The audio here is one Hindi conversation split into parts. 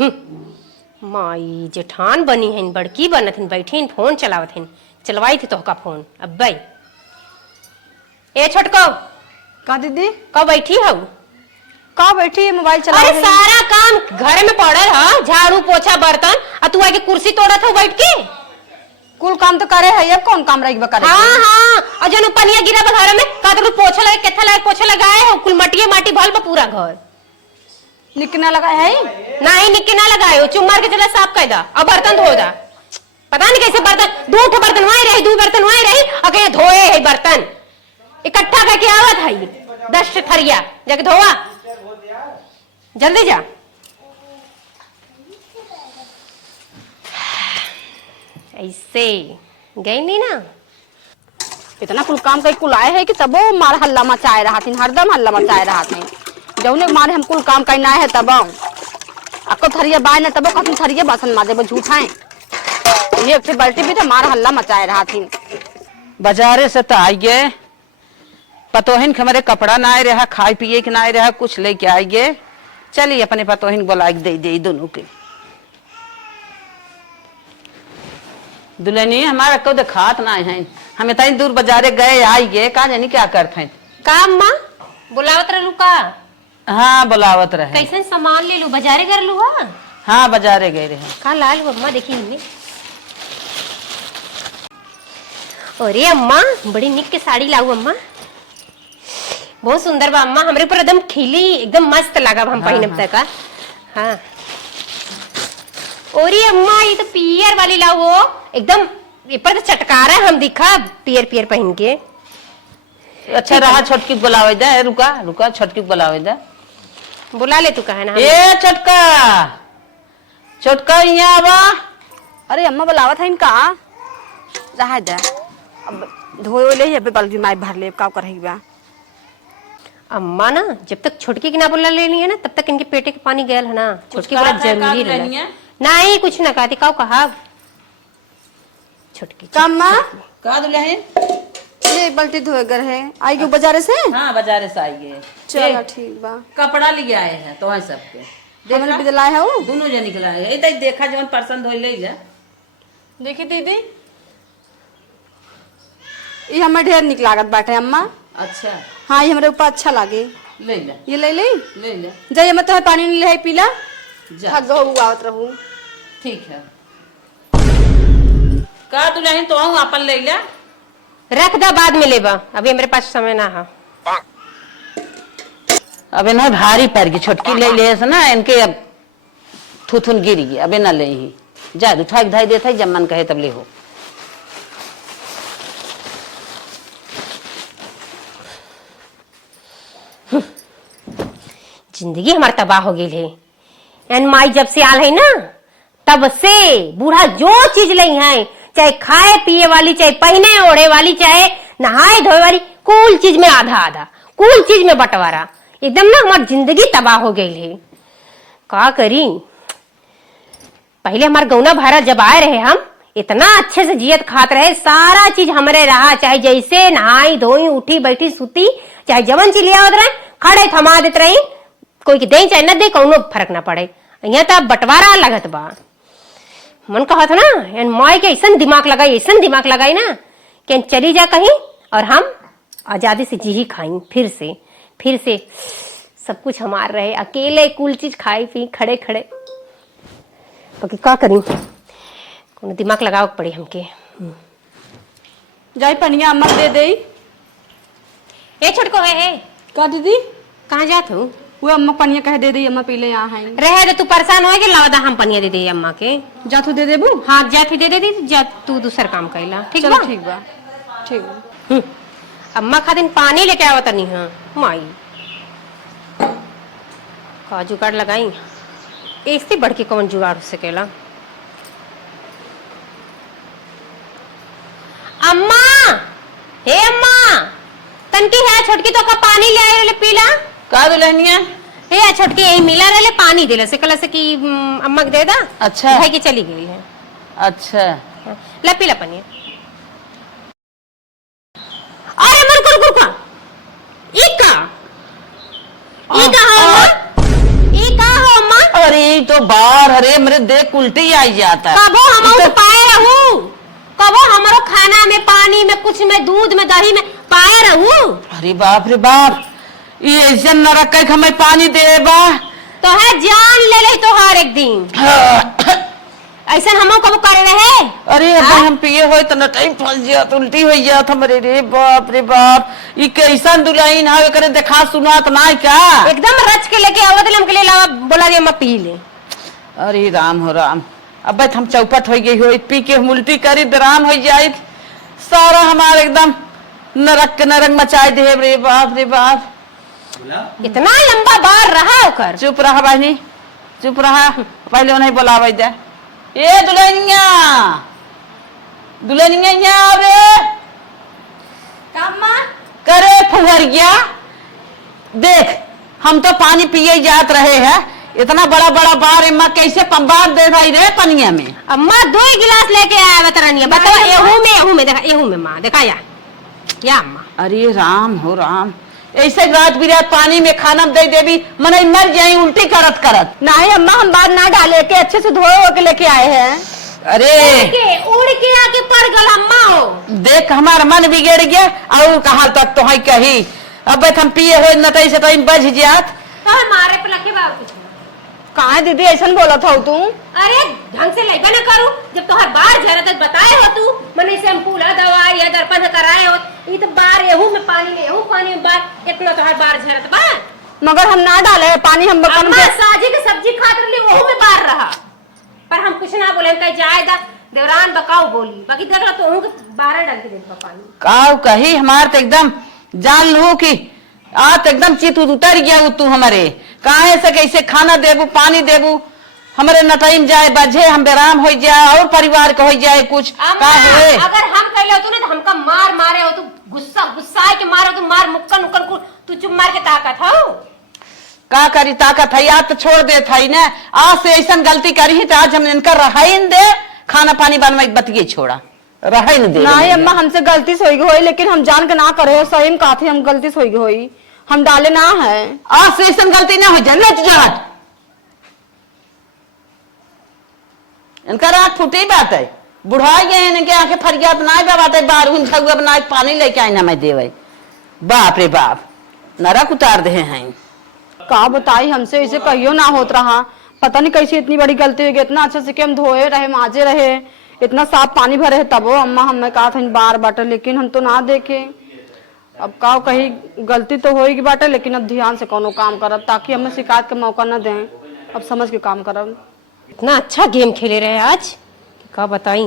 माई जेठान बनी है, बड़की बनत है, बैठी फोन चलावत है, चलवाई थी तोहका फोन। अब भाई ए छोटको का दीदी कब बैठी हो? का बैठी है मोबाइल चला अरे सारा काम घर में पड़ल है, झाड़ू पोछा बर्तन, और तू आके कुर्सी तोड़त हो बैठ के। कुल काम तो करे है, अब कौन काम रही बका? हाँ हाँ, और जनु पनिया गिरा बा घर में का तो पोछा लगे, केथा लगे पोछा लगाए हो, कुल मटिया माटी भल बा पूरा घर। निकना लगा है नहीं निक्के ना लगाए हो, चुम्मार के चला साफ कर दा और बर्तन धो दा। पता नहीं कैसे बर्तन, दो ठो बर्तन वहीं रही, दो बर्तन वहीं रही, और कहीं धोए है बर्तन इकट्ठा करके आवत है 10 थरिया, जाके धोवा जल्दी जा। ऐसे गई नहीं ना, इतना कुल काम कई कुल आए है कि तब मार हल्ला मचाए रहा थी, हरदम हल्ला मचाए रहा थे। जौने मारे हम कुल काम करना है तब आपको थरिया बाय ना, तब कथन थरिया बसन मार दे झूठा है। ये एक बाल्टी भी तो मार हल्ला मचाए रहा थी। बाजारे से तो आइए, पतोहिन के हमारे कपड़ा ना आए रहा, खाए पिए के ना आए रहा, कुछ लेके आइए। चलिए अपने पतोहिन बोला दे दोनों के। दुल्हनी हमारा कौ खात ना है, हम इतनी दूर बाजारे गए आइए, का जानी क्या करते हैं। काम माँ बुलावत रहलू का? हाँ बुलावत रहे। कैसे सामान ले लू, बाजारे कर लू? हाँ बाजारे गए रहे। का लाल अम्मा देखी हमने। अरे अम्मा बड़ी निक के साड़ी लाऊ अम्मा, बहुत सुंदर बा अम्मा, हमरे ऊपर एकदम खिली, एकदम मस्त लगा हम पहिनब तक का। हाँ अरे अम्मा ये तो पियर वाली लाऊ हो, एकदम ऊपर तो चटकारा हम दिखा पियर पियर पहन के। अच्छा रहा, छोटकी बुलावे दे, रुका रुका छोटकी बुलावे दे। बुला ले तू कहा ना। ए छोटका छोटका यहाँ आवा। अरे अम्मा बुलावत है इनका रहा दे, अब धोए ले ये बाल्टी माई भर ले, का करही बा। अम्मा ना जब तक छोटकी की ना बुला लेनी है ना, तब तक इनके पेटे के पानी गयल है ना, छोटकी बड़ा जरूरी है। नहीं कुछ ना कहती, का कहा छोटकी कम्मा का दुल्हन ये बाल्टी धोए गर है, आई गई बाजारे से। हाँ बाजारे से आइए। चलो ठीक बा। कपड़ा लिए आए हैं तो है सबके, हमने भी दिलाए है वो दोनों जन निकला है। इधर देखा जवन पसंद हो ले जा। देखी दीदी ये हमें ढेर निक लागत बाटे अम्मा। अच्छा हाँ ये हमारे ऊपर अच्छा लागे, ले ले ये ले ले ले ले जाइए, मैं तो पानी नहीं ले पीला जा। आवत रहूं। ठीक है का दुल्हन तो आऊं अपन ले ले, रख दा बाद में लेबा, अभी मेरे पास समय ना है। अब इन्हें भारी पड़ गई, छोटकी ले ले से ना इनके अब थुथुन गिर गई, अब ना ले ही जा उठा के धाई देता जब मन कहे तब ले हो। जिंदगी हमारी तबाह हो गई है। एन माई जब से आल है ना, तब से बूढ़ा जो चीज ली है, चाहे खाए पिए वाली, चाहे पहने ओढ़े वाली, चाहे नहाए धोए वाली, कुल चीज में आधा आधा, कुल चीज में बंटवारा, एकदम ना हमारी जिंदगी तबाह हो गई है। का करी, पहले हमारे गौना भारत जब आए रहे, हम इतना अच्छे से जियत खात रहे, सारा चीज हमरे रहा, चाहे जैसे नहाई धोई उठी बैठी सुती, चाहे जवन चीज लिया रहे खड़े थमा देते रही, कोई दे चाहे न दे कौनो फर्क ना पड़े। यहाँ तो बंटवारा लगत बा। मन कहा था ना एन माई के ऐसा दिमाग लगाई, ऐसा दिमाग लगाई ना कि चली जा कहीं और हम आजादी से जी ही खाई, फिर से सब कुछ हमार रहे, अकेले कुल चीज खाई पी खड़े खड़े। बाकी का करी, कोनो दिमाग लगाओ पड़ी हमके। जाई पनिया अम्मा दे दे। ए छोटको है का दीदी कहाँ जात हो? वो अम्मा पनिया कहे दे दी, अम्मा पीले यहाँ है। रहे दे, तू परेशान हो के लादा हम पनिया दे दे अम्मा के। जा तू दे देबू। हाँ जा तू दे दे, जा तू दूसर काम कैला। ठीक चलो बा ठीक बा ठीक बा। अम्मा खातिर पानी लेके आवत नहीं। हाँ माई का जुगाड़ लगाई, इससे बढ़ के कौन जुगाड़ हो सकेला। अम्मा हे अम्मा तनकी है छोटकी तो का पानी ले आए पीला। का दुल्हनिया हे छोटकी यही मिला रहे पानी दिला से कल से कि अम्मा के दे दा। अच्छा भाई की चली गई है। अच्छा ला पीला पानी। अरे मन कर गुरका ई का हो अम्मा? अरे तो बार, अरे मेरे देख उल्टी आई जाता है। कबो हम पाए रहू, कबो हमारो खाना में, पानी में, कुछ में, दूध में, दही में पाए रहू। अरे बाप रे बाप, ये ऐसे नरक के हमें पानी दे बा तो है जान ले ले तो हर एक दिन ऐसा हम कबो करे रहे। अरे अब हम पिए हो तो नटाई फंस जात, उल्टी हो जात हमारे। रे बाप रे बाप, ये कैसा दुल्हन है करे देखा सुना तो ना क्या एकदम रच के लेके आवत हमके ले लावा, बोला रे पी ले। अरे राम हो राम, अब हम चौपट हो गई हो, पी के हम उल्टी करी दराम हो जाए, सारा हमारा एकदम नरक के नरक मचाए दे। रे बाप रे बाप, इतना लंबा बार रहा होकर। चुप रहा बहनी, चुप रहा, पहले उन्हें बुलावे दे। ए दुल्हनिया, दुल्हनिया रे करे फुहरिया, देख हम तो पानी पिए जात रहे हैं, इतना बड़ा बड़ा बार अम्मा कैसे पंबार दे रही रे पनिया में। अम्मा 2 गिलास लेके आया बतरनिया, बताओ एहू में देखा, एहू में माँ देखा या अम्मा। अरे राम हो राम, ऐसे रात बिरात पानी में खाना दे देवी, मने मर जाए उल्टी करत करत। नहीं अम्मा, हम बाहर ना डाले के अच्छे से धोए हो के लेके आए हैं। अरे उड़ के आके पड़ गल अम्मा हो। देख हमारा मन बिगड़ गया, और कहा तक तो है कही, अब हम पिए हो न तो ऐसे टाइम बज जात। मारे पे लखे बाबू कुछ कहा दीदी ऐसा बोला था तू? अरे ढंग से लइबा न करू, जब तोहर बार झरत बताए हो तू, मने शैम्पू ला दवाई या दर्पण कराए हो, ई तो बार एहू में पानी में, एहू पानी में बार, इतना तोहर बार झरत बा। मगर हम ना डाले पानी, हम अम्मा साजी के सब्जी खात रही, ओहू में बार रहा, पर हम कुछ ना बोले, कहीं जायदा देवरान बकाऊ बोली, बाकी देख ला तो ओहू के 12 डाल के दे पानी। काऊ कही हमार तो एकदम जान लू की आज एकदम चित उतर गया तू हमारे, काहे से कैसे खाना देबू पानी देबू, हमारे नटाइम जाए बजे हम बेराम हो जाए और परिवार को हो जाए कुछ का होए। अगर हम कहले हो तू ना तो हमका मार मारे हो, तू गुस्सा के मारे हो, तू मार मुक्कन उक्कन को तू चुप मार के ताकत हो। का करी ताकत है, आज तो छोड़ दे था ना, आज से ऐसा गलती करी तो आज हम इनका रहाइन दे, खाना पानी बनवाई बतिये छोड़ा रहाइन दे। नहीं अम्मा, हमसे गलती सोई गई, लेकिन हम जान के ना करे, सही में कहा थी हम गलती सोई गई, हम डाले ना है। आज से ऐसा गलती ना हो जाए, इनका रात फूटी बात है, बुढ़ा गए इनके आंखें फरियाद ना बात है, बाहर उनका बना पानी लेके आई ना मैं देवे। बाप रे बाप, नरक उतार दे हैं। का बताई, हमसे ऐसे कहियो ना होत रहा, पता नहीं कैसी इतनी बड़ी गलती हो गई। इतना अच्छे से कि हम धोए रहे, माजे रहे, इतना साफ पानी भरे तब अम्मा हमने कहा था बार बाटे, लेकिन हम तो ना देखे। अब का कही गलती तो होगी बाटे, लेकिन अब ध्यान से कोनो काम करब ताकि हमें शिकायत का मौका न दें, अब समझ के काम करब। इतना अच्छा गेम खेले रहे आज, का बताई,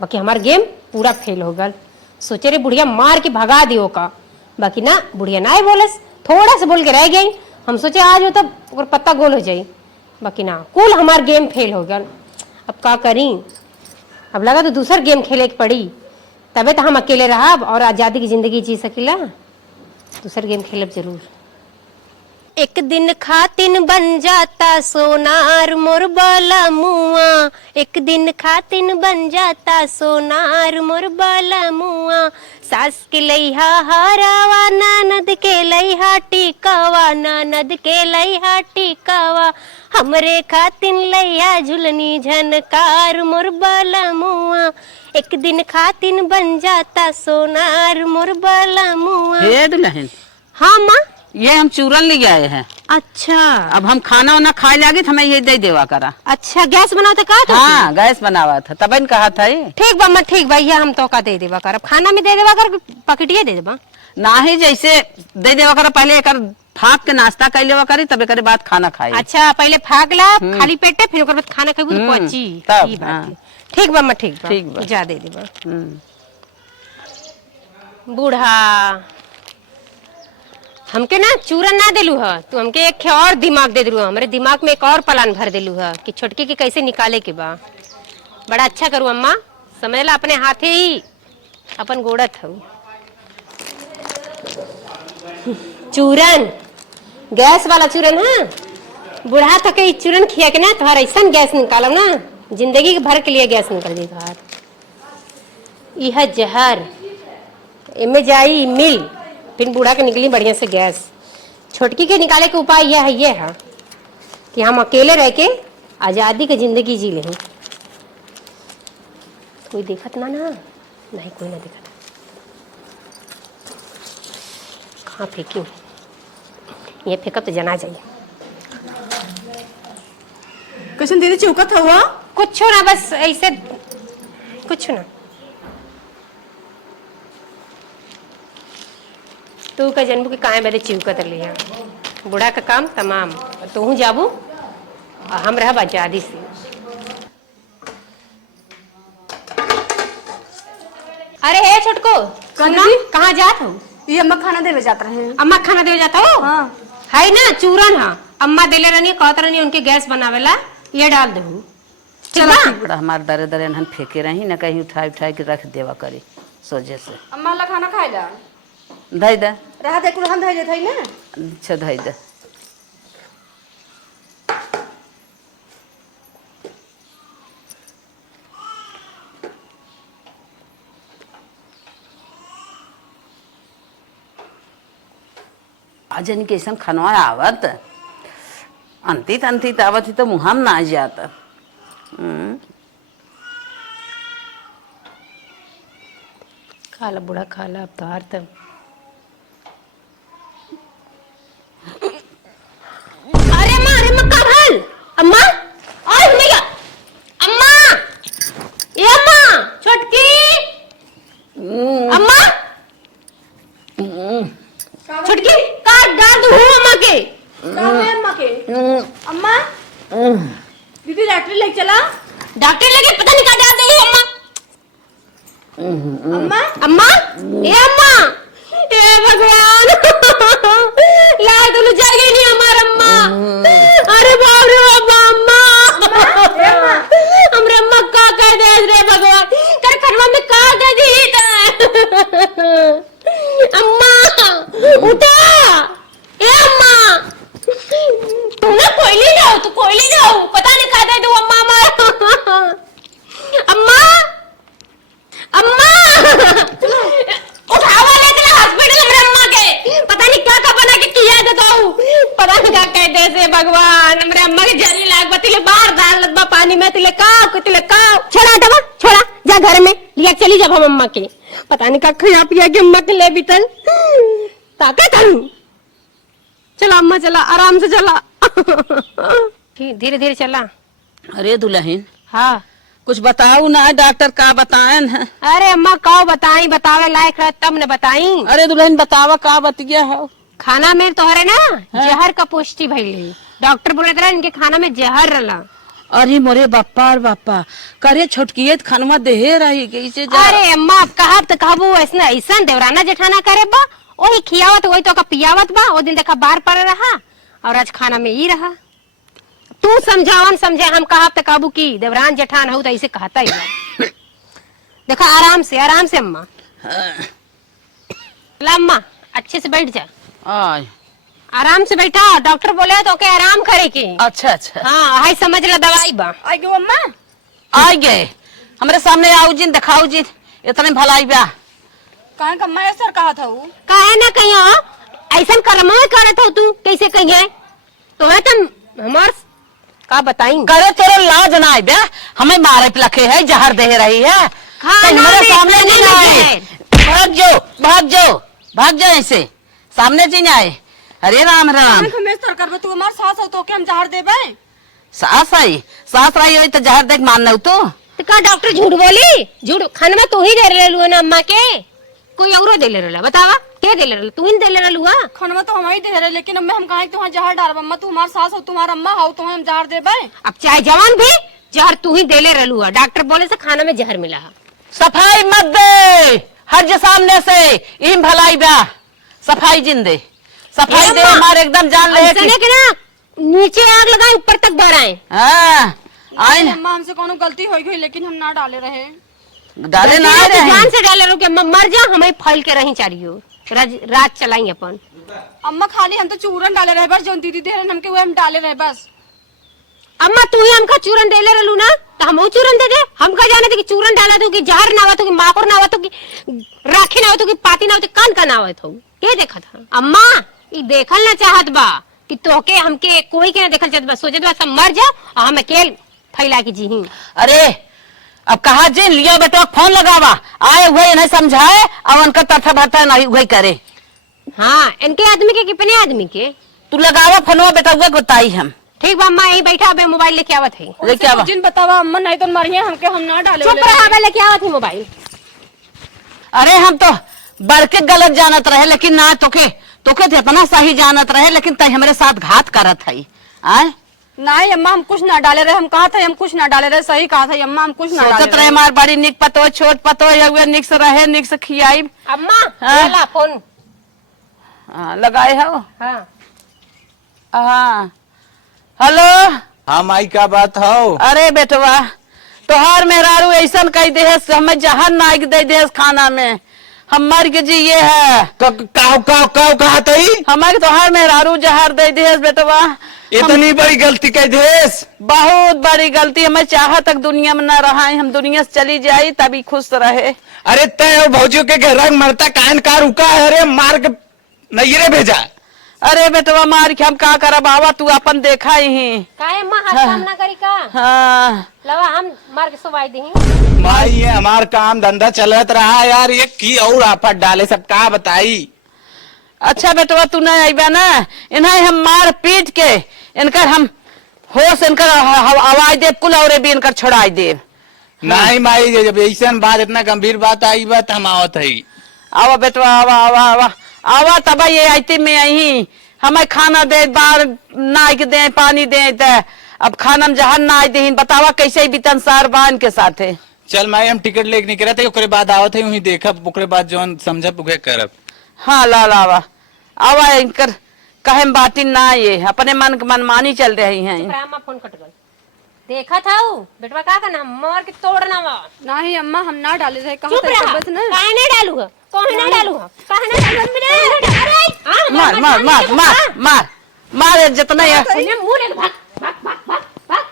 बाकी हमार गेम पूरा फेल हो गल। सोचे रे बुढ़िया मार के भगा दियो का, बाकी ना बुढ़िया ना बोलस, थोड़ा सा बोल के रह गई, हम सोचे आज हो तब और पत्ता गोल हो जाई, बाकी ना कुल हमार गेम फेल हो गया। अब का करी, अब लगा तो दूसर गेम खेले की पड़ी, तबे तो हम अकेले रहा और आजादी की जिंदगी जी सकीला, दूसर गेम खेलब जरूर। एक दिन खातिन बन जाता सोनार मोर बाला मुआ, एक दिन खातिन बन जाता सोनार मोर बाला मुआ, सास के लइहा हारावा, ननद के लइहा टिकावा, ननद के लइहा टिकावा, हमरे खातिन लइहा झुलनी झनकार मोर बाला मुआ, एक दिन खातिन बन जाता सोनार मोर बाला मुआ। हे दुल्हन, हाँ माँ, ये हम चूरन ले आए हैं। अच्छा, अब हम खाना वाना खाए लगे तो हमें ये दे देवा करा। अच्छा गैस बनाओ तो का? हाँ गैस बनावा था, तब कहा था ये। ठीक बा माँ, ठीक भैया हम तो का दे देवा कर, अब खाना में दे देवा कर, पकटिया दे देवा ना ही, जैसे दे देवा कर, पहले एक फाक के नाश्ता कर लेवा करी, तब एक बाद खाना खाई। अच्छा पहले फाक ला खाली पेटे, फिर ओकर बाद खाना खाइबू तो पची तब, ई बात हाँ। है। ठीक बा माँ, ठीक बा, ठीक बा। जा दे देवा। बूढ़ा हमके ना चूरन ना दिलू है, तू हमके एक और दिमाग दे दिलू, हमारे दिमाग में एक और प्लान भर दिलू है कि छोटकी के कैसे निकाले के बा। बड़ा अच्छा करू अम्मा, समझ ला अपने हाथे ही अपन गोड़त हूँ। चूरन, गैस वाला चूरन, हाँ बूढ़ा तक के चूरन खिया के ना तुम्हारा ऐसा गैस निकालो ना, जिंदगी के भर के लिए गैस निकल दी तुम्हार। यह जहर इमे जाई मिल, फिर बूढ़ा के निकली बढ़िया से गैस। छोटकी के निकाले के उपाय यह है कि हम अकेले रह के आजादी की जिंदगी जी ले। कोई देखत ना ना, नहीं कोई ना देखत। कहाँ फेंकी? ये फेंकब तो जना जाइए। कैसन दीदी चौकत हुआ? कुछ ना, बस ऐसे कुछ ना। तू का जन्म के काहे मेरे चिवकत लिया। बूढ़ा का काम तमाम, तू जाबू और हम रह आजादी से। अरे हे छोटको, सुना कहाँ जात हो? ये अम्मा खाना देवे जात रहे हैं। अम्मा खाना देवे जाता हो? हाँ। है ना चूरन, हाँ अम्मा देले रहनी, कहत रहनी उनके गैस बनावेला, ये डाल दू। चला बड़ा हमारे दरे दरे हम फेंके रही ना, कहीं उठाई उठाई के रख देवा करी सोचे से। अम्मा ला खाना खाएला धई दे, रहा देखो हम धैले थई ना। अच्छा धई दे। आज इनके ऐसा खनवा आवत अंतित अंतित आवत ही तो मुहाम ना जाता। खाला बूढ़ा खाला, अब तो हार तब। अरे अम्मा का भल, अम्मा और भैया, अम्मा ये अम्मा छोटकी, अम्मा छोटकी काट डाल दू अम्मा के। अम्मा के अम्मा दीदी डॉक्टर लेके चला। डॉक्टर लगे पता नहीं कहाँ डाल दू अम्मा। अम्मा अम्मा ये अम्मा, ये भगवान लाए तो जा गई नहीं हमारा अम्मा। अरे बाप रे बाबा अम्मा, हमरे अम्मा का कह दे रे भगवान, कर खरवा में का दे दी अम्मा। उठा ए अम्मा, तू ना कोयली जाओ, तू कोयली जाओ, पता नहीं का दे दू अम्मा हमारा। अम्मा अम्मा उठावा लेके हॉस्पिटल हमरे अम्मा के, पता नहीं क्या का बना के किया देता हूँ, पता नहीं क्या कहते से भगवान। हमरे अम्मा के जली लाग बतिले बाहर डाल लदबा पानी में, तिले काव छोड़ा दबा, छोड़ा जा घर में लिया चली जब हम अम्मा के, पता नहीं क्या खिया पिया के अम्मा के ले बीतल ताकत करूं। चला अम्मा चला, आराम से चला, धीरे धीरे चला। अरे दुल्हन हाँ कुछ बताऊ ना, डॉक्टर का बताएं? अरे अम्मा का बताई, बतावे लायक रह तब न बताई। अरे दुल्हन बतावा का बतिया हो? खाना में तोहरे ना जहर का पुष्टि भइली, डॉक्टर बोले रहा इनके खाना में जहर रला। अरे मोरे बापा और बापा, करे छोटकिए खानवा देहे रही कैसे जा। अरे अम्मा अब कहब तो कहबू ऐसा ऐसा देवराना जेठाना करे बा, वही खियावत वही तो का पियावत बा। वो दिन देखा बाहर पड़ रहा और आज खाना में ही रहा। तू समझावन समझे, हम कहब तो कहबू की देवरान जेठान हो तो ऐसे कहता ही बा। देखा आराम से अम्मा, ला अम्मा अच्छे से बैठ जा, आय आराम से बैठा, डॉक्टर बोले तो के आराम करे के। अच्छा अच्छा हाँ हाय समझ ला दवाई बा। आ गयो अम्मा। आ गए हमारे सामने, आओ जिन दिखाओ जिन, इतने भलाई बा। कहाँ का मैं सर कहा था वो? काहे ना कहियो ऐसा कर्म करत हो तू, कैसे कहिए तो है तुम हमार का बताई। करे तेरे लाज ना आए बे, हमें मारे लखे है, जहर दे रही है, हमारे सामने नहीं आए। भाग जाओ भाग जाओ भाग जाओ, ऐसे सामने जी आए। अरे राम राम, हमें सर कर तू हमार सास हो तो के हम जहर देबे? सास आई, सास आई हुई तो जहर देख मानना तू। तो का डॉक्टर झूठ बोली? झूठ खाने में तू ही दे रहे ना अम्मा के, कोई और दे ले रहा? बतावा क्या दे ले रहा? तू ही दे ले रहा? खाना तो हम ही दे रहे, लेकिन अम्मा हम कहा तुम्हारा जहर डाल। अम्मा तू हमार सास हो, तुम्हारा अम्मा हो, तुम्हें हम जहर देबे? अब चाहे जवान भी जहर तू ही दे ले रहा। डॉक्टर बोले से खाना में जहर मिला। सफाई मत दे हर सामने से, इन भलाई बा, सफाई जिन दे, सफाई दे हमारे एकदम जान ले कि ना नीचे आग लगाए ऊपर तक बढ़ाए। हाँ अम्मा हमसे कोनो गलती हो गई, लेकिन हम ना डाले रहे। डाले ना रहे, जान से डाले रहो कि मर जा, हमें फल के रही चारियो रात चलाई अपन। अम्मा खाली हम तो चूरन डाले रहे बस, जो दीदी दे रहे हमके वो हम डाले रहे बस। अम्मा तू ही हमका चूरन दे ले रहलू ना, तो हम चूरन दे दे। हमका जाने थे कि चूरन डाला तो कि जहर ना आवत हो, कि माकोर ना आवत हो, कि राखी ना आवत हो, कि पाती ना आवत, कान का ना आवत हो, के देखा था? अम्मा ये देखल ना चाहत बा, कि तोके हमके कोई के ना देखल चाहत बा, सोचत बा सब मर जाओ और हम अकेले फैला के जी। अरे अब कहा जे लियो बेटा फोन लगावा, आए हुए इन्हें समझाए और उनका तथा भरता नहीं वही करे। हाँ, इनके आदमी के कितने आदमी के तू लगावा फोनवा बेटा, वही बताई हम। ठीक बा अम्मा, यही बैठा अबे मोबाइल लेके आवत है। लेके आवा। जिन बतावा अम्मा, नहीं तो मरिए हमके, हम ना डाले चुप रहा, अबे लेके आवत है मोबाइल। अरे हम तो बड़के गलत जानत रहे, लेकिन ना तोके तो अपना सही जानत रहे, लेकिन तय हमारे साथ घात करत है। आए नहीं अम्मा, हम कुछ ना डाले रहे, हम कहा था हम कुछ ना डाले रहे, सही कहा था अम्मा, हम कुछ ना डाले सोचत रहे मार बड़ी निक पतो छोट पतो हुए निक से रहे निक से खियाई। अम्मा हाँ? ले ला फोन। लगाए हो। हाँ हाँ हेलो। हाँ माई का बात हो? अरे बेटवा तोहार मेहरारू ऐसा कही दे हमें जहर नाइक दे दे खाना में, हम मर के जिये है। काव कहा तई? हमारे तोहार मेहरारू जहर दे दे बेटवा। इतनी बड़ी गलती कह देस? बहुत बड़ी गलती, हमें चाह तक दुनिया में न रहा, हम दुनिया से चली जाई तभी खुश रहे। अरे तय भौजियों के घर मरता कान का रुका है, अरे मार के नहीं रे भेजा। अरे बेटवा मार के हम का करब, आवा तू अपन देखा ही। काहे अम्मा हाथ काम ना करी का? हाँ लवा हम मार के सुवाई दी। माई ये हमार काम धंधा चलत रहा यार, ये की और आफत डाले सब का बताई। अच्छा बेटवा तू नहीं आईबा ना, इन्हें हम मार पीट के इनकर हम होश इनकर आवाज दे कुल और भी इनकर छोड़ाई दे। नहीं माई, जब ऐसा बात इतना गंभीर बात आई बात हम आवत है। आवा बेटवा आवा आवा आवा आवा तब ये आईती में आई हमें खाना दे बार नाइक दे पानी दे। अब खाना में जहर ना आई दे, बतावा कैसे बीतन सार बान के साथ है। चल माई हम टिकट लेके निकले थे, ओकरे बाद आवत है वही देखब, ओकरे बाद जौन समझब उहे करब। हाँ लाल आवा आवा इनकर कहे बाटी ना ये अपने मन मनमानी चल रही है। अम्मा फोन कट गई। देखा था वो बेटवा का करना मार के तोड़ना वा। नहीं अम्मा, हम ना डाले रहे, कहा चुप था रहा, बस ना। काहे नहीं डालूगा, काहे नहीं डालूगा, काहे नहीं डालूगा मेरे। हाँ, मार मार मार मार मार मार जितना मुंह ले भाग भाग भाग भाग भाग।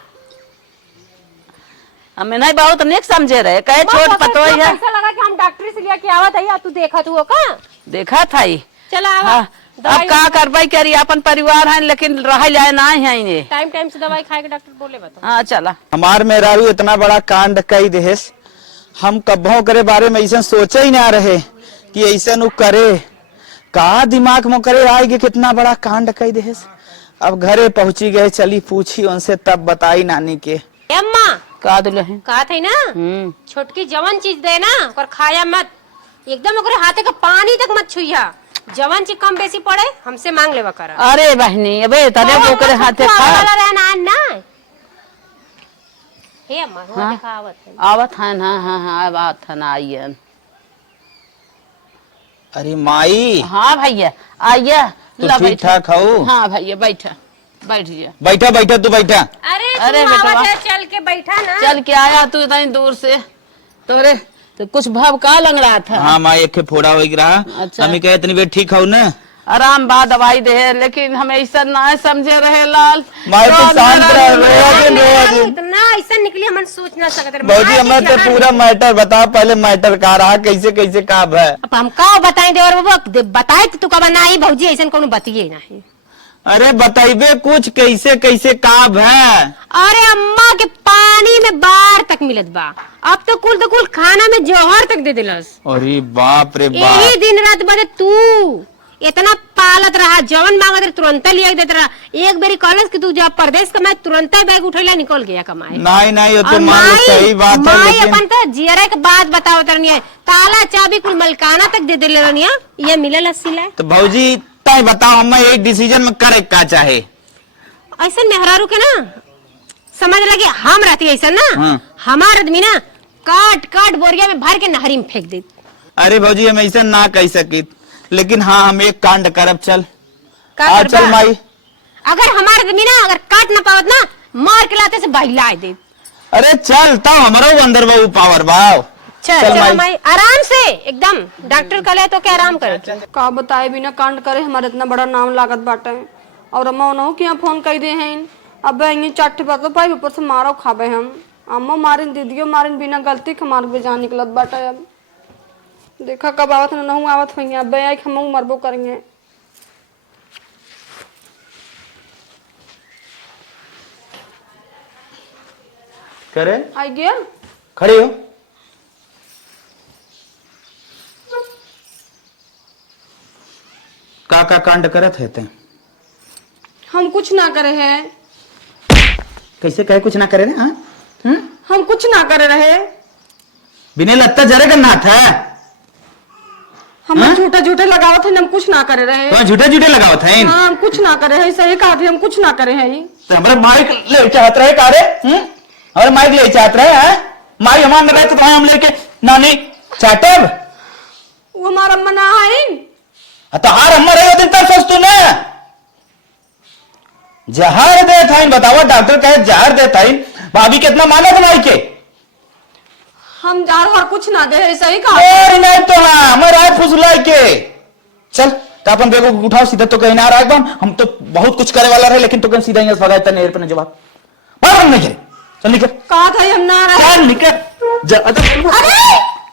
हमें नहीं बहुत निक समझे रहे, कहे छोट पतो है। ऐसा लगा कि हम डॉक्टर से लिया के आवत है, तू देखा तू का देखा था ही। चला आवा। हाँ, अब का करवाई करी, अपन परिवार है लेकिन रह जाए ना है ये। टाइम से दवाई खाए के डॉक्टर बोले बता। हाँ चला। हमार मेहरारू इतना बड़ा कांड कई देस, हम कब्बों करे बारे में ऐसा सोचे ही ना रहे कि ऐसा नु करे। कहा दिमाग में करे आए कि कितना बड़ा कांड कई देस। अब घरे पहुंची गए, चली पूछी उनसे तब बताई नानी के। अम्मा का दिले है? कहा थे ना छोटकी जवन चीज दे ना और खाया मत, एकदम ओकरे हाथे का पानी तक मत छुइया। जवन चीज कम बेसी पड़े हमसे मांग लेवा कर। अरे बहनी अबे तने ओकरे हाथे खा हे अम्मा हो देखा आवत है ना। हाँ हाँ आवत है ना आइए। अरे माई। हाँ भैया आइए। तो ठीक ठाक हो? हाँ भैया बैठा बैठिए। बैठा बैठा तू बैठा। अरे बेटा चल के बैठा ना। चल के आया तू इतनी दूर से, तोरे तो कुछ भाव का लग रहा था। हाँ माई एक फोड़ा हो रहा। अच्छा। हमें कहे इतनी बेट ठीक हो ना? आराम बा दवाई दे, लेकिन हमें ऐसा ना समझे रहे लाल। माई तो शांत रह। इतना ऐसा निकली हम सोच ना सकते। बहुत हमें तो पूरा मैटर बताओ, पहले मैटर का रहा कैसे कैसे का है। अब हम का बताएं देवर बाबा, बताए तो तू कब नहीं भौजी ऐसा कोनो बतिए नहीं। अरे बताइबे कुछ कैसे कैसे काब है। अरे अम्मा के पानी में बार तक मिलत बा, अब तो कुल खाना में जौहर तक दे दिलस। अरे बाप रे बाप। यही दिन रात बदे तू इतना पालत रहा, जवन मांगत रहा तुरंत लिया देता रहा। एक बेरी कहलस कि तू जब परदेश कमाए तुरंत बैग उठेला निकल गया कमाए। नहीं ये तो मान लो सही बात है, लेकिन अपन तो जियरा के बात बताओ तरनिया, ताला चाबी कुल मलकाना तक दे दिले रनिया, ये मिलेला सिला। तो भौजी तय बताओ हमें एक डिसीजन में करे का चाहे। ऐसा मेहरारू के ना समझ लगे हम रहती ऐसा ना। हाँ। हमार आदमी ना काट काट बोरिया में भर के नहरी में फेंक दे। अरे भौजी हम ऐसा ना कह सकी, लेकिन हाँ हम एक कांड करब। चल का चल माई। अगर हमारे आदमी ना अगर काट ना पावत ना मार के लाते से बहिला दे। अरे चल तब हमारा अंदर बहु पावर भाव। चल माई आराम से एकदम, डॉक्टर कले तो क्या आराम करे। का बताए बिना कांड करे हमारे इतना बड़ा नाम लागत बाटे। और अम्मा उन्हों के यहाँ फोन कर दे हैं, अब ये चाटे बात तो पाई ऊपर से मारो खाबे हम। अम्मा मारिन दीदियों मारिन बिना गलती के मार भी जान निकलत बाटे। अब देखा कब आवत न आवत हुई, अब हम मरबो करेंगे। करे आई गया। खड़े हो। का कांड करत है ते? हम कुछ ना करे हैं। कैसे कहे कुछ ना करे रे? हाँ? हम कुछ ना करे रहे। बिना लत्ता जरे का नाथ है। हम हाँ? झूठे झूठे लगावत है, हम कुछ ना करे रहे। तो झूठे झूठे लगावत है। हाँ, हम कुछ ना करे है, सही कहा थे, हम कुछ ना करे हैं। तो हमारे माइक ले चाहत रहे कारे? हमारे माइक ले चाहत रहे हैं? माई हमार न रहे तो भाई हम लेके नानी चाटब। वो हमारा अम्मा ना है। तो हार अम्मा रहे दिन तक सोच तू ना जहर दे था। बताओ डॉक्टर कहे जहर दे था। भाभी कितना माना बनाई के हम जार और कुछ ना दे, सही कहा। और नहीं तो हाँ हमारे आए फुसलाई के चल तो अपन बेगो उठाओ सीधा। तो कहीं ना रहा हम तो बहुत कुछ करे वाला रहे लेकिन तो कहीं सीधा यहाँ भगा इतना नेर पर जवाब मार नहीं करे। चल निकल। कहा था हम ना रहे। चल निकल।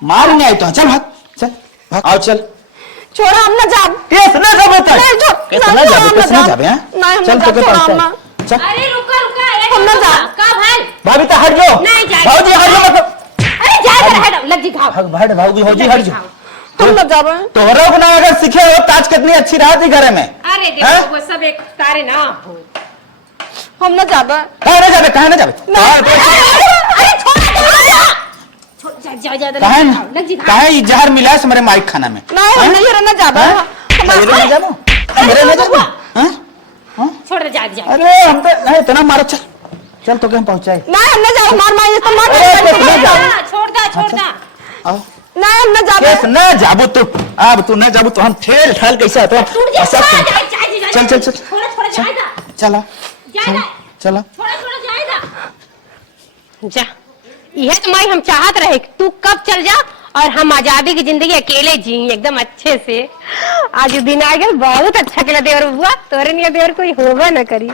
मार नहीं आई तो चल भाग चल भाग आओ चल। छोड़ा हम ना जा। कैसे ना जाबे तक नहीं, जो- कैसे नहीं, ना जाबे हम कैसे ना ना जा। जाबे हैं नहीं, हम चल ना तो जा, के छोड़ा पास अम्मा। चल। अरे रुका रुका हम ना जा। का भाई भाभी तो हट जाओ। नहीं जाए। भाजी हट जाओ मतलब अरे जाए हट लग जी खाओ। भाग भागी भाजी हट जाओ। हम ना जाबे। तोहरा को ना अगर सीखे हो ताज कितनी अच्छी रहा थी घर में। अरे हाँ? देखो वो सब एक कार्य ना हो। हम ना जाबे। कहाँ ना जाबे कहाँ ना जाबे अरे छोड़ जा जा कहाँ लग जी कहाँ ये जहर मिला है हमारे माइक खाना में। नहीं, हम नहीं रहना जाबे। मेरे ना जाबो मेरे ना जाबो। हाँ? छोड़ दे जा जा। अरे हम तो नहीं इतना मारो चल चल तो कहीं पहुंचाए। नहीं, हम ना जाबे। मार ये तो मार। अरे, कैसे ना जाबे? छोड़ दा आओ नहीं, हम ना जाबे। कैसे ना जाबो तू अब तू ना जाबो तो हम ठेल ठाल कैसे आता टूट जा चल चल चल थोड़ा जाएगा चला जाएगा चला थोड़ा जाएगा जा। यह तो माई हम चाहत रहे कि तू कब चल जा और हम आजादी की जिंदगी अकेले जी एकदम अच्छे से। आज दिन आ गया बहुत अच्छा खेला देवर बुआ। तोरे नहीं देवर कोई होगा ना करी।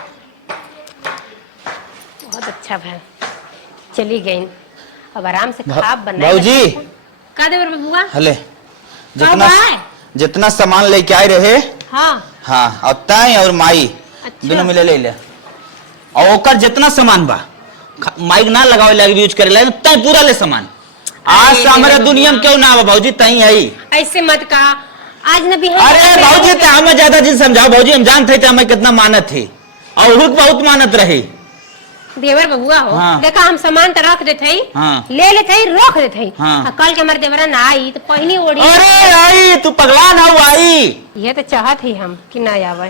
बहुत अच्छा भाई चली गई। अब आराम से खाब बना भाऊजी का देवर बुआ। हले कब आए? जितना सामान लेके आए रहे हाँ हाँ और ताई और माई अच्छा। दोनों मिले ले ले और ओकर जितना सामान बा माइक ना लगावे लगे यूज करे लगे ताई पूरा ले सामान। आज से हमारे दुनिया में क्यों ना बा भाऊजी ताई है ऐसे मत कहा। आज न भी है। अरे भाऊजी तो हमें ज्यादा चीज समझाओ भाऊजी हम जानते थे हमें कितना मानत थी और बहुत मानत रही। देवर बबुआ हो। हाँ। देखा हम सामान तो रख देते ही। हाँ। ले लेते ही रख देते ही। हाँ। कल के हमारे देवरा ना आई तो पहली ओढ़ी। अरे आई तू पगला ना हुआ आई ये तो चाहत ही हम कि ना आवे।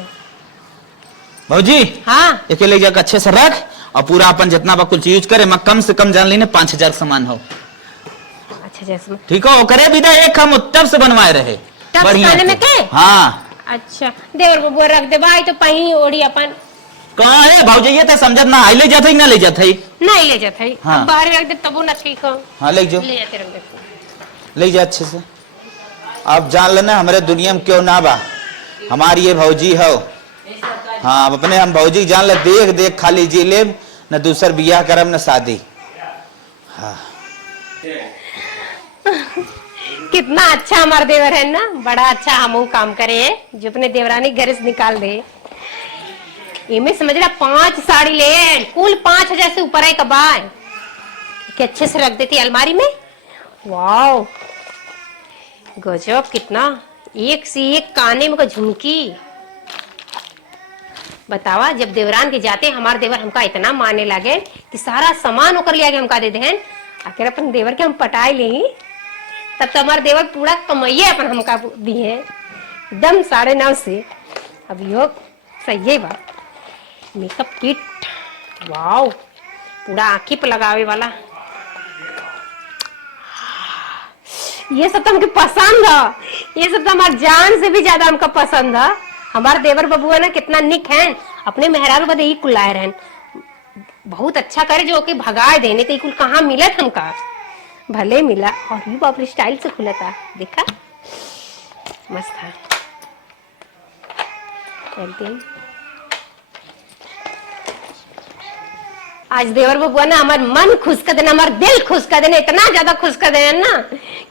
भाऊजी हाँ अकेले जाकर अच्छे से रख और पूरा अपन जितना बा कुछ यूज करे मैं कम से कम जान ली 5,000 सामान हो अच्छा जैसे ठीक हो करे विदा एक हम तब से बनवाए रहे तब बढ़िया खाने में से। के? हाँ अच्छा देवर बबुआ रख दे भाई तो पहली ओढ़ी अपन कहाँ है भाऊजी ये तो समझत ना आई ले जाते ही ना ले जाते ही नहीं ले जाते ही। हाँ। अब बाहर रख दे तबो ना ठीक हो। हाँ ले जाओ ले जाते रख दे। ले जा अच्छे से। आप जान लेना हमारे दुनिया में क्यों ना बा हमारी ये भौजी हो। हाँ अब अपने हम भौजी जान ले देख देख खाली जी ले न दूसर बियाह करब न शादी। हाँ कितना अच्छा हमारा देवर है ना। बड़ा अच्छा हम काम करे है जो अपने देवरानी घर से निकाल दे। इमे समझ रहा 5 साड़ी ले कुल 5,000 से ऊपर है कबाय कि अच्छे से रख देती अलमारी में। वाओ गजब कितना एक से एक काने में का झुमकी। बतावा जब देवरान के जाते हमारे देवर हमका इतना माने लगे कि सारा सामान होकर ले आगे हमका दे दें। आखिर अपन देवर के हम पटाए ले तब तो हमारे देवर पूरा कमाइए अपन हमका दिए एकदम 9:30 से। अब यो सही है बात। मेकअप किट वाओ पूरा आंखी पे लगावे वाला। ये सब तो हमके पसंद है। ये सब तो हमारे जान से भी ज्यादा हमका पसंद है। हमारे देवर बबुआ ना कितना निक है अपने मेहरारू बदे ही कुलाए रहन। बहुत अच्छा करे जो कि भगाए देने तो कुल कहाँ मिलत हमका भले मिला। और ये बाप रे स्टाइल से खुला था देखा मस्त था। चलते हैं आज देवर बबुआ ना हमारे मन खुश कर देना हमारे दिल खुश कर देना इतना ज्यादा खुश कर देना ना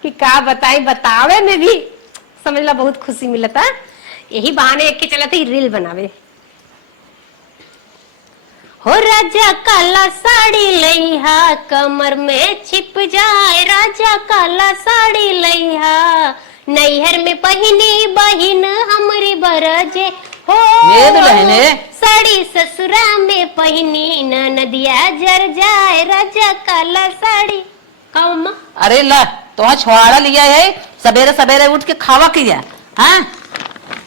कि क्या बताए बतावे में भी समझ ला बहुत खुशी मिलता। यही बहाने एक के चलते ही रील बनावे हो राजा काला साड़ी लइहा कमर में छिप जाए, राजा काला साड़ी लइहा नैहर में पहिनी बहिन हमरी बरजे हो, ये दुल्हने साड़ी ससुरा में पहिनी नदिया जर जाए, राजा काला साड़ी। का अम्मा? अरे ला तो छुआड़ा लिया है, सवेरे सवेरे उठ के खावा किया। हाँ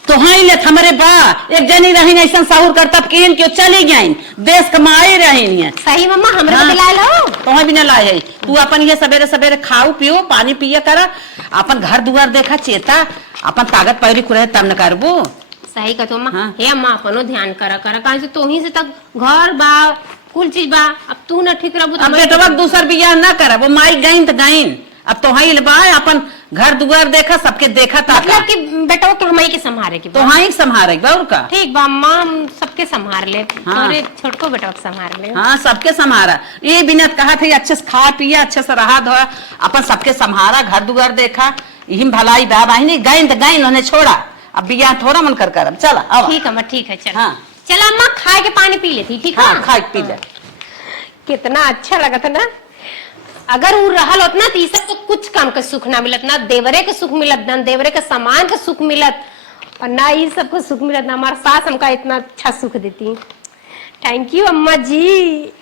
तो ही ले हमारे बा एक जनी रही ऐसा साहुर करता किन क्यों चली गई, देश कमाई रही है। सही मम्मा हमरा हाँ। दिला लो। तो भी न लाए है, तू अपन ये सवेरे सवेरे खाओ पियो पानी पिया कर, अपन घर दुआर देखा चेता, अपन ताकत पैरी खुरे तब न करबू। सही कहतो अम्मा। हाँ। हे अम्मा अपनो ध्यान करा करा काहे से तोही से तक घर बा कुल चीज बा, अब तू न ठीक रहबू अब बेटवा दूसर बियाह न कर, वो माई गईन तो गईन, अब तो ही बा अपन घर दुआर देखा सबके देखा था मतलब कि बेटा तो हमारी के संभारे की तो ही संभारे और का। ठीक बा अम्मा हम सबके संभार ले। हाँ। और छोटको बेटा को संभार ले। हाँ सबके संभारा, ये बिना कहा थे अच्छे से खा पिया अच्छे से रहा धोया, अपन सबके संभारा घर दुआर देखा, यही भलाई बा भाई नहीं गईन तो गईन उन्हें छोड़ा, अब बियाह थोड़ा मन कर अब चला अब। ठीक अम्मा ठीक है चल। हाँ। चल अम्मा खाए के पानी पी लेती ठीक है। हाँ खा पी ले। कितना अच्छा लगा था ना, अगर वो रहल होत ना तो ई सब तो कुछ काम का सुख ना मिलत, ना देवरे के सुख मिलत ना देवरे के सामान का सुख मिलत, और ना ये सब को सुख मिलत ना हमारा सास हमका इतना अच्छा सुख देती। थैंक यू अम्मा जी।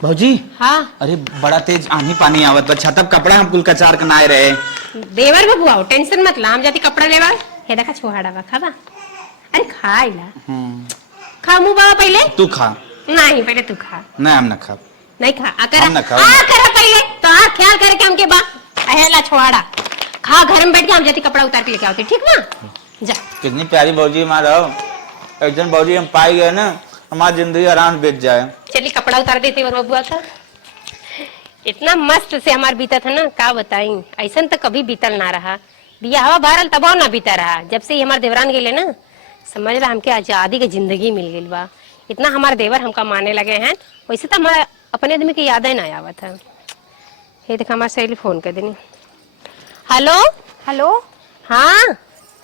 भौजी हाँ अरे बड़ा तेज आंधी पानी आवत बा, छतब कपड़ा हम कुल कचार के नाए रहे। देवर में बुआओ टेंशन मत ला, हम जाती कपड़ा लेवा। हे देखा छोहाड़ा बा खाबा, अरे खाइला खा मुंह बाबा पहले। तू खा। नहीं पहले तू खा। नहीं हम न खा। नहीं खा आकर हम ना खाओ। आकर पहले तो आ ख्याल करके हमके बा अहेला छोहाड़ा खा, घर में बैठ के हम जाती कपड़ा उतार के लेके आते ठीक ना। जा कितनी प्यारी भौजी हमारा, एक दिन भौजी हम पाई गए ना हमारी जिंदगी आराम से बीत जाए। चलिए कपड़ा उतार देते और बबुआ का इतना मस्त से हमार बीता था ना, का बताई ऐसा तो कभी बीतल ना रहा, बिया हवा भरल तबो ना बीता रहा। जब से हमारे देवरान गेले ना समझ रहा हमके आजादी की जिंदगी मिल गई बा, इतना हमारे देवर हमका माने लगे हैं, वैसे तो हमारा अपने आदमी की याद ना आवत है। ये देखा हमारे सहेली फोन कर देनी। हेलो हेलो हाँ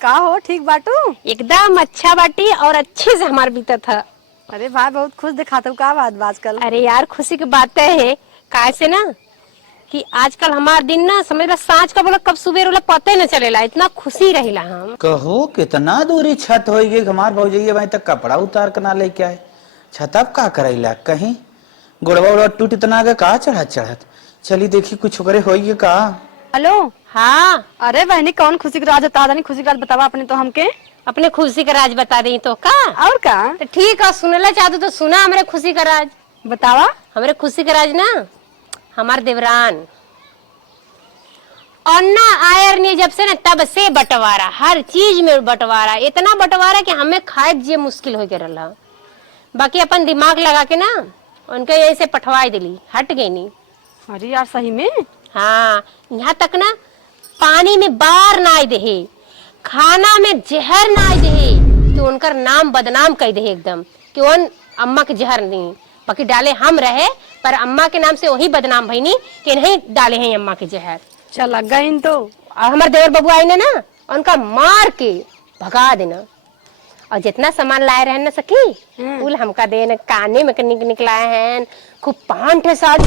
का हो ठीक बाटू? एकदम अच्छा बाटी और अच्छे से हमार बीता था। अरे भाई बहुत खुश दिखाते हो, का बात आजकल? अरे यार खुशी की बात है कैसे ना कि आजकल हमार दिन ना समझ ला सांझ का बोला कब सुबह रोला पता ही न चलेला, इतना खुशी रहिला हम। कहो कितना दूरी छत हो गई हमार भौजी भाई तक कपड़ा उतार के ना लेके आए, छत अब का करेला कहीं गोड़वा उड़वा टूट इतना आगे का चढ़त चढ़त, चली देखी कुछ करे होइए का। हेलो हाँ अरे बहनी कौन खुशी का राज बता दनी, खुशी का राज बतावा अपने तो हमके। अपने खुशी का राज बता दी तो का और का तो ठीक है, सुनला चाहते तो सुना हमारे खुशी का राज। बतावा। हमारे खुशी का राज ना हमार देवरान और ना आयर ने जब से ना तब से बंटवारा, हर चीज में बंटवारा, इतना बंटवारा कि हमें खाए जिए मुश्किल हो गया रहा। बाकी अपन दिमाग लगा के ना उनके ऐसे पठवाई दिली, हट गई नहीं। अरे यार सही में? हाँ यहाँ तक ना पानी में बार ना दे, खाना में जहर ना दे कि उनका नाम बदनाम कर दे एकदम कि उन अम्मा के जहर नहीं, बाकी डाले हम रहे पर अम्मा के नाम से वही बदनाम भईनी कि नहीं डाले हैं अम्मा के जहर। चल गई तो और हमारे देवर बबुआ आई ना उनका मार के भगा देना, और जितना सामान लाए रहे ना सखी उल हमका देना, काने में निकलाए हैं खूब पांठ साथ।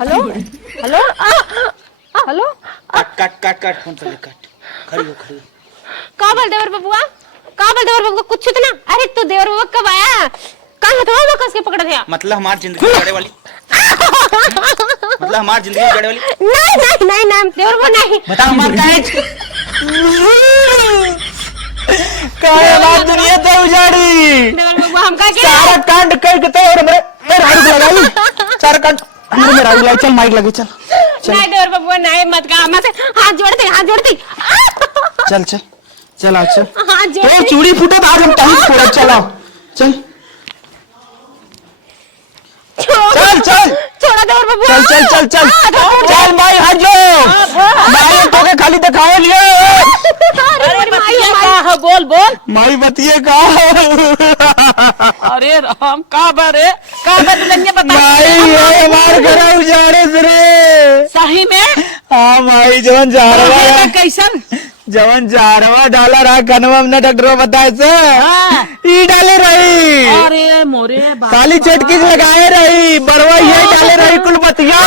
हेलो हेलो हेलो काट काट काट काट फोन पहले काट, खड़ी हो खड़ी हो। का बोल देवर बबुआ, का बोल देवर बबुआ कुछ तो ना। अरे तू देवर बबुआ कब आया, कहाँ तो वो कस के पकड़ दिया। मतलब हमारी जिंदगी में जड़े वाली मतलब हमारी जिंदगी में जड़े वाली नहीं नहीं नहीं नहीं देवर बबुआ नहीं बता हमार काहे बात दुनिया तो उजाड़ी, देवर बबुआ हमका क्या सारा कांड कर के तो और मेरे राडू लगाई, सारा कांड हमरे में राडू लगाई। चल माइक लगे चल नहीं देवर बबुआ नहीं मत का, मत हाथ जोड़ते हाथ जोड़ते चल चल चल आज चल हाथ तो जोड़ते चूड़ी फूटे तो आज हम टाइम फोड़ा, चलो चल चल चल छोड़ा देवर बबुआ चल चल चल चल चल माई हाथ जो माई तो के खाली दिखाओ लिए। अरे बतिया का है, बोल बोल। माई बतिए का अरे राम का बरे का बदलेंगे बता। माई ये हमार घर उजाड़े से रे। सही में हाँ माई जवन जा रहा है कैसन जवन जारवा डाला रहा कनवा में डॉक्टर बताए से हाँ। ई डाले रही अरे मोरे काली चटकी लगाए रही बड़वा ये डाले रही कुल बतिया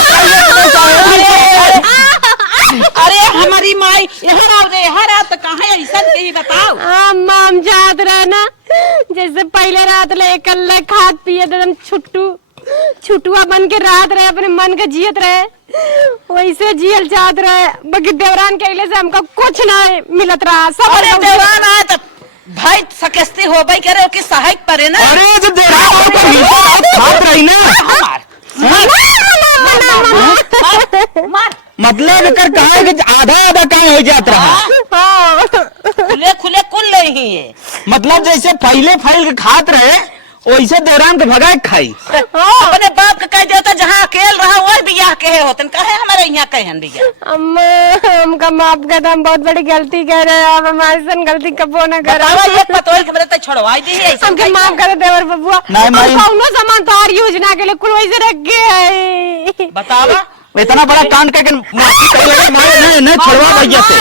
अरे हमारी माई यहाँ रात कहाँ ऐसा के ही बताओ। माम जात रहे ना जैसे पहले रात ले अकेले खाद पिए एकदम छुटुआ बन के रात रहे अपने मन के जियत रहे वैसे जियल जात रहे बाकी देवरान के अगले से हमको कुछ ना मिलत रहा सब अरे देवान आए तो भाई सकस्ती हो भाई करे कि सहायक परे ना। अरे जो खात रही ना मार मतलब एकर कहा कि आधा आधा काम हो जाता रहा खुले खुले कुल नहीं है मतलब जैसे फैले फैल के खात रहे वैसे देवरान के भगाए खाई। अपने बाप का कह देता जहाँ अकेल रहा वही बियाह कहे होतन कहे हमारे यहाँ कहे हम बियाह। अम्मा हमका माफ कर हम बहुत बड़ी गलती कर रहे हैं अब हमारे से गलती कबो ना करा बतावा ये पतोल के मेरे तो छोड़वाई दी है ऐसा हमके माफ कर देवर बबुआ नहीं, हम नहीं। कौनो सामान तोहर योजना के लिए कुल वैसे रख गए बतावा इतना बड़ा कांड करके माफी कही लगे मारे नहीं छोड़वा भैया से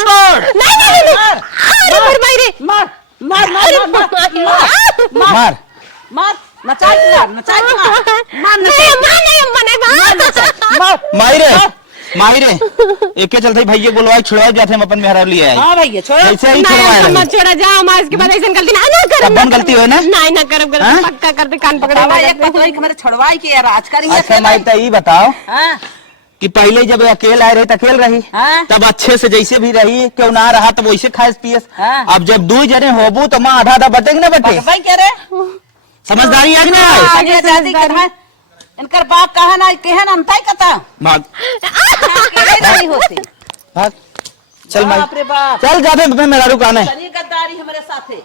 छोड़ अरे मर माई रे मार मार मार मार मार मार नचा मार मायरे एके चलते भैया बोलवाई छुड़वाई जाते हम अपन मेहरा लिए आए हाँ भैया छोड़ ऐसे ही छुड़वाए मत छोड़ा जाओ हमारे इसके बाद ऐसा गलती ना करब कब्बन गलती हो ना नहीं करब हाँ? पक्का करते कान बतावा एक पकड़े पतोल के मेरे छोड़वाई के राज करेंगे अच्छा माई तो ये बताओ हाँ कि पहले जब अकेले आए रहे तो अकेले रही हाँ। तब अच्छे से जैसे भी रही क्यों ना रहा तब वैसे खाए पिए हाँ। अब जब दो जने होबू तो माँ आधा आधा बटेंगे ना बटे भाई कह रहे समझदारी आज ना आगे शादी करना इनकर बाप कहा ना केहन अंताई कता भाग अकेले नहीं होती भाग चल माई बाप रे बाप चल जाते मैं मेरा रुकाना है सनी गद्दारी हमारे साथे